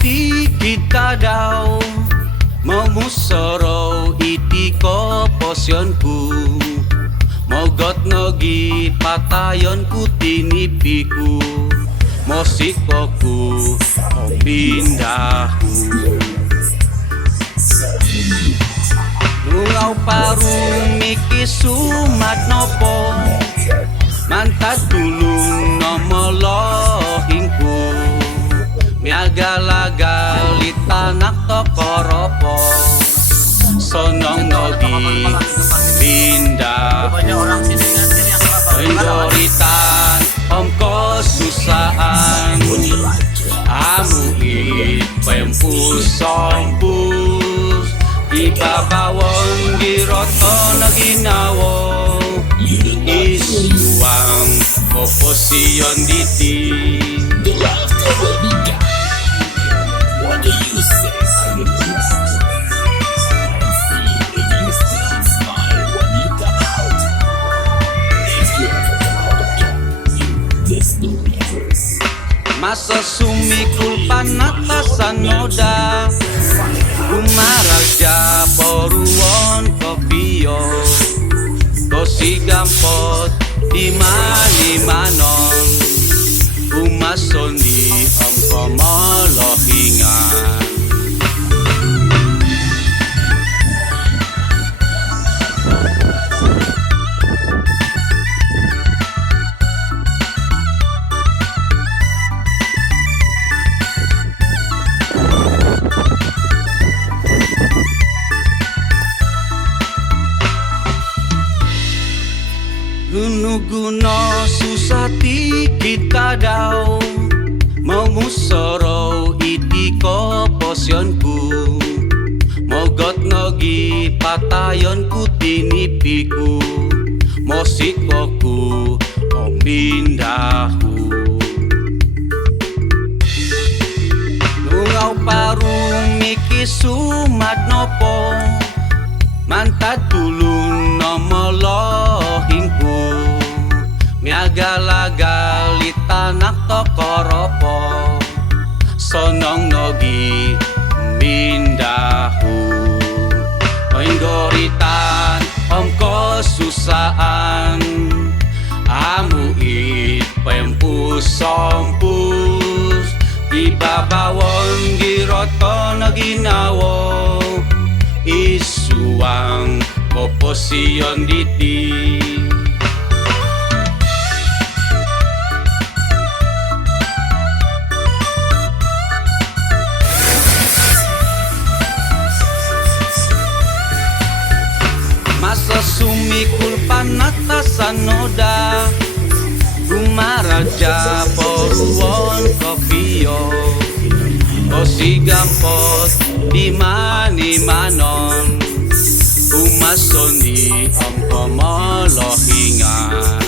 ti kita daw memusoro iti ko posyonku mogot nogi patayonku tinipiku mosikoku pindahu nungaw parung miki sumat nopo mantat dulung nomolohingku miagalagali tanak tokoropo sonong nogi pindah Indoritan omko susaan amuit pempus sompus ibabawon giroto naginawo isuang oposisyon diti. What do you say? I refuse to. I see you still smile when you come out. If you ever come out again, you disbelievers. Masa sumikul panatasan noda Kumaraja poruon kopiyo Kosi gampot di mani-manon Umason di ongko molohingan Guno susati kita daw memusoro iti ko posyonku mogot nogi patayonku tinipiku mosikoku ombindahu nungaw parung miki sumat nopo mantat tulung nomolohingku miagalagali tanak tokoropo sonong nogi mindahu Indoritan omko susaan amuit pempus sompus ibabawon giroto naginawo isuang oposisyon diti. Masa sumikul panatasan noda Kumaraja poruon kopiyo Kosi gampot di mani-manon Umason di ongko molohingan